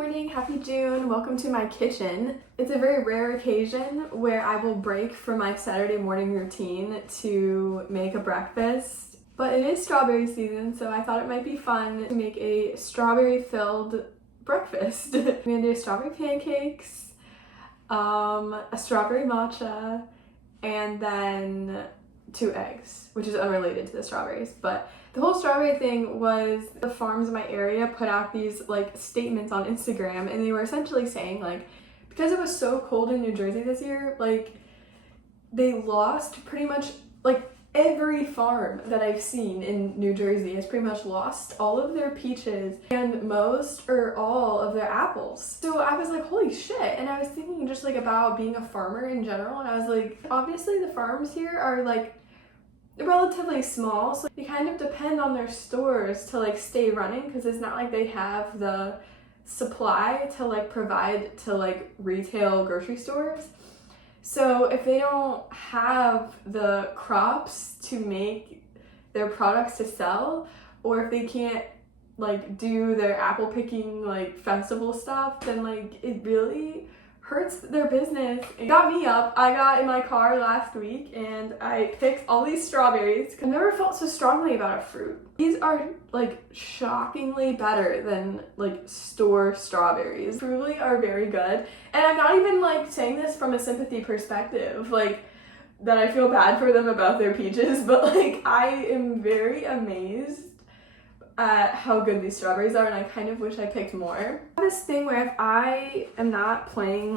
morning, happy June, welcome to my kitchen. It's a very rare occasion where I will break from my Saturday morning routine to make a breakfast, but it is strawberry season, so I thought it might be fun to make a strawberry filled breakfast. I'm gonna do strawberry pancakes, a strawberry matcha, and then 2 eggs, which is unrelated to the strawberries, but the whole strawberry thing was the farms in my area put out these statements on Instagram, and they were essentially saying because it was so cold in New Jersey this year, they lost pretty much every farm that I've seen in New Jersey has pretty much lost all of their peaches and most or all of their apples. So I was like, holy shit. And I was thinking just about being a farmer in general, and I was like, obviously the farms here are relatively small, so they kind of depend on their stores to stay running, because it's not like they have the supply to provide to retail grocery stores. So if they don't have the crops to make their products to sell, or if they can't do their apple picking festival stuff, then it really hurts their business. It got me up. I got in my car last week and I picked all these strawberries. I never felt so strongly about a fruit. These are shockingly better than store strawberries. Truly are very good. And I'm not even saying this from a sympathy perspective, that I feel bad for them about their peaches, but I am very amazed at how good these strawberries are, and I kind of wish I picked more. I have this thing where if I am not playing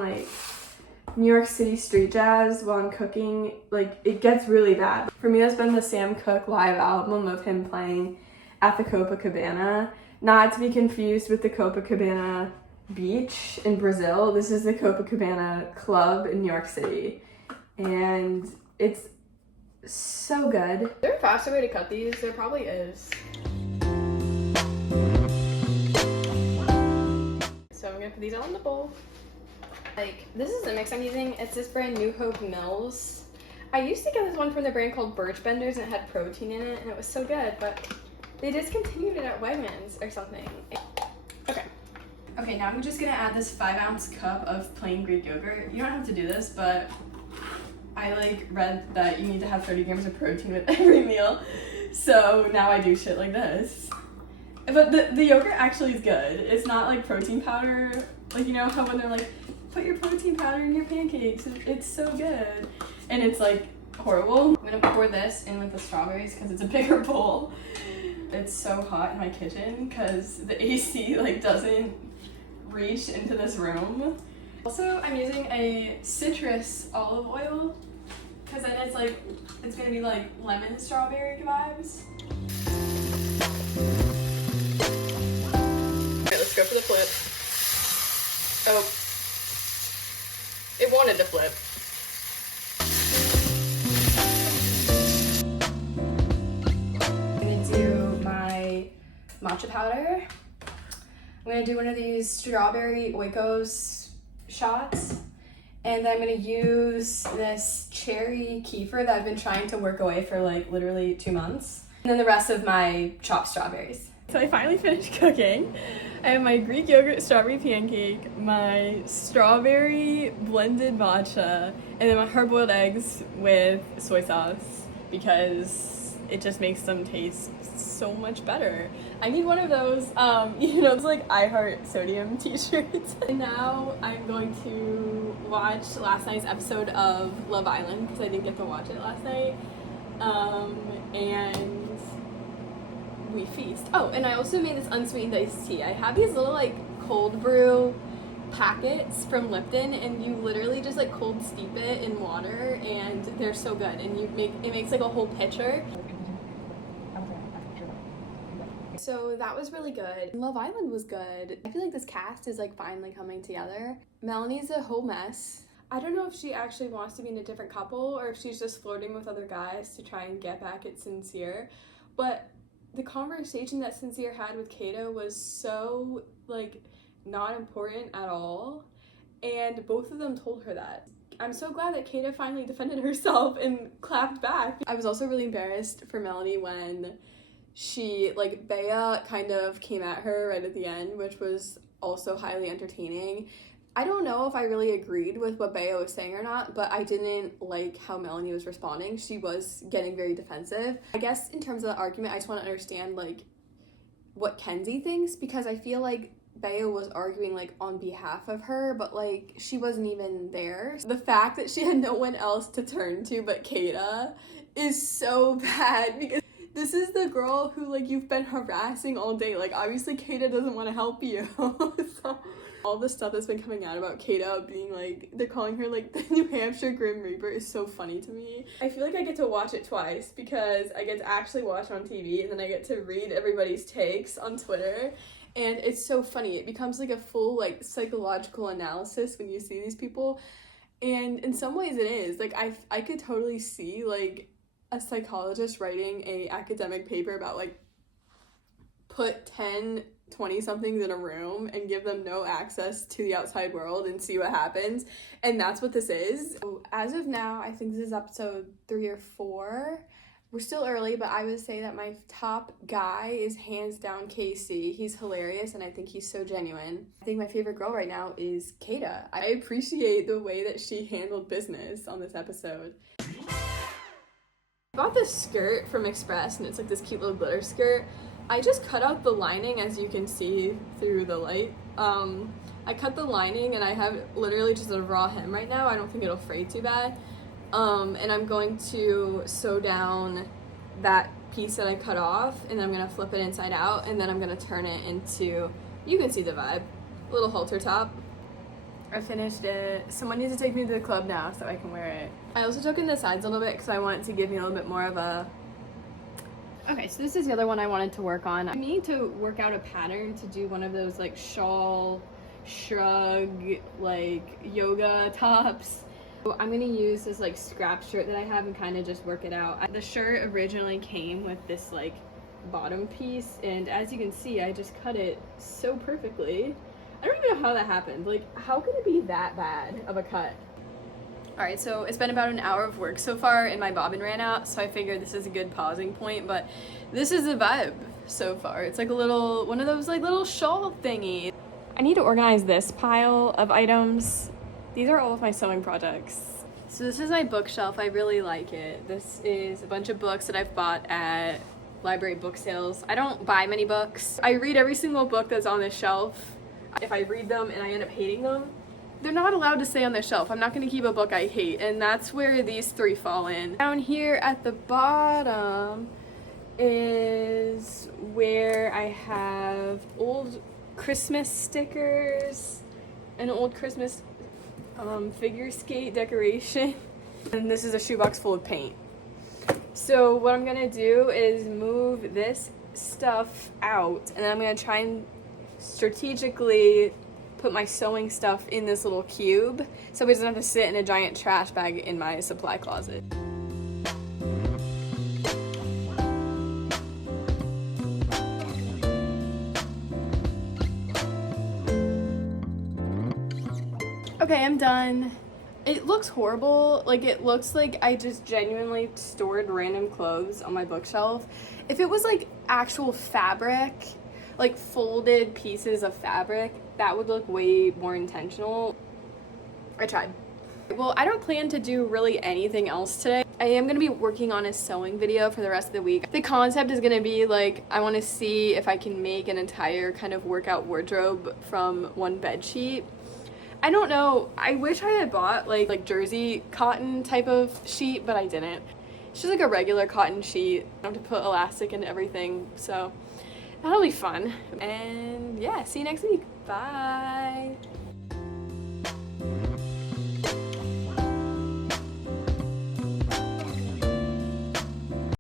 New York City street jazz while I'm cooking, it gets really bad. For me, that's been the Sam Cooke live album of him playing at the Copacabana, not to be confused with the Copacabana beach in Brazil. This is the Copacabana club in New York City, and it's so good. Is there a faster way to cut these? There probably is. So I'm gonna put these all in the bowl. This is the mix I'm using. It's this brand New Hope Mills. I used to get this one from the brand called Birch Benders, and it had protein in it, and it was so good, but they discontinued it at Wegmans or something. Okay, now I'm just gonna add this 5-ounce cup of plain Greek yogurt. You don't have to do this, but I read that you need to have 30 grams of protein with every meal, so now I do shit like this. But the yogurt actually is good. It's not protein powder, you know how when they're put your protein powder in your pancakes. It's so good. And it's horrible. I'm gonna pour this in with the strawberries because it's a bigger bowl. It's so hot in my kitchen because the AC doesn't reach into this room. Also, I'm using a citrus olive oil because then it's gonna be lemon strawberry vibes. Let's go for the flip. Oh. It wanted to flip. I'm gonna do my matcha powder. I'm gonna do one of these strawberry Oikos shots. And then I'm gonna use this cherry kefir that I've been trying to work away for literally 2 months. And then the rest of my chopped strawberries. So I finally finished cooking. I have my Greek yogurt strawberry pancake, my strawberry blended matcha, and then my hard-boiled eggs with soy sauce because it just makes them taste so much better. I need one of those, it's I Heart Sodium t-shirts. And now I'm going to watch last night's episode of Love Island because I didn't get to watch it last night. And we feast. Oh, and I also made this unsweetened iced tea. I have these little cold brew packets from Lipton, and you literally just cold steep it in water, and they're so good. And it makes a whole pitcher. So that was really good. Love Island was good. I feel this cast is finally coming together. Melanie's a whole mess. I don't know if she actually wants to be in a different couple or if she's just flirting with other guys to try and get back at Sincere, but the conversation that Sincere had with Kato was so, not important at all, and both of them told her that. I'm so glad that Kato finally defended herself and clapped back. I was also really embarrassed for Melanie when she, Bea kind of came at her right at the end, which was also highly entertaining. I don't know if I really agreed with what Bea was saying or not, but I didn't like how Melanie was responding. She was getting very defensive. I guess in terms of the argument, I just want to understand, like, what Kenzie thinks, because I feel like Bea was arguing, like, on behalf of her, but, like, she wasn't even there. The fact that she had no one else to turn to but Kata is so bad, because this is the girl who, like, you've been harassing all day. Like, obviously Kata doesn't want to help you. So all the stuff that's been coming out about Kata being, like, they're calling her, like, the New Hampshire Grim Reaper is so funny to me. I feel like I get to watch it twice, because I get to actually watch on TV, and then I get to read everybody's takes on Twitter, and it's so funny. It becomes, like, a full, like, psychological analysis when you see these people, and in some ways it is. Like, I could totally see, like, a psychologist writing a academic paper about, like, put 10 20-somethings in a room and give them no access to the outside world and see what happens, and that's what this is. So as of now, I think this is episode 3 or 4. We're still early, but I would say that my top guy is hands down Casey. He's hilarious, and I think he's so genuine. I think my favorite girl right now is Kata. I appreciate the way that she handled business on this episode. I bought this skirt from Express, and it's like this cute little glitter skirt. I just cut out the lining, as you can see through the light. I cut the lining, and I have literally just a raw hem right now. I don't think it'll fray too bad. And I'm going to sew down that piece that I cut off, and then I'm going to flip it inside out, and then I'm going to turn it into, you can see the vibe, a little halter top. I finished it. Someone needs to take me to the club now so I can wear it. I also took in the sides a little bit because I want it to give me a little bit more of a... Okay, so this is the other one I wanted to work on. I need to work out a pattern to do one of those, like, shawl, shrug, like, yoga tops. So I'm gonna use this, like, scrap shirt that I have and kind of just work it out. The shirt originally came with this, like, bottom piece, and as you can see, I just cut it so perfectly. I don't even know how that happened. Like, how could it be that bad of a cut? Alright, so it's been about an hour of work so far, and my bobbin ran out, so I figured this is a good pausing point, but this is the vibe so far. It's like a little, one of those, like, little shawl thingies. I need to organize this pile of items. These are all of my sewing projects. So this is my bookshelf. I really like it. This is a bunch of books that I've bought at library book sales. I don't buy many books. I read every single book that's on this shelf. If I read them and I end up hating them, they're not allowed to stay on the shelf. I'm not going to keep a book I hate, and that's where these 3 fall in. Down here at the bottom is where I have old Christmas stickers, an old Christmas figure skate decoration, and this is a shoebox full of paint. So what I'm going to do is move this stuff out, and then I'm going to try and strategically put my sewing stuff in this little cube so it doesn't have to sit in a giant trash bag in my supply closet. Okay, I'm done. It looks horrible. Like, it looks like I just genuinely stored random clothes on my bookshelf. If it was like actual fabric, like folded pieces of fabric, that would look way more intentional. I tried. Well, I don't plan to do really anything else today. I am going to be working on a sewing video for the rest of the week. The concept is going to be, like, I want to see if I can make an entire kind of workout wardrobe from one bed sheet. I don't know. I wish I had bought like jersey cotton type of sheet, but I didn't. It's just like a regular cotton sheet. I have to put elastic into everything, so that'll be fun. And yeah, see you next week. Bye.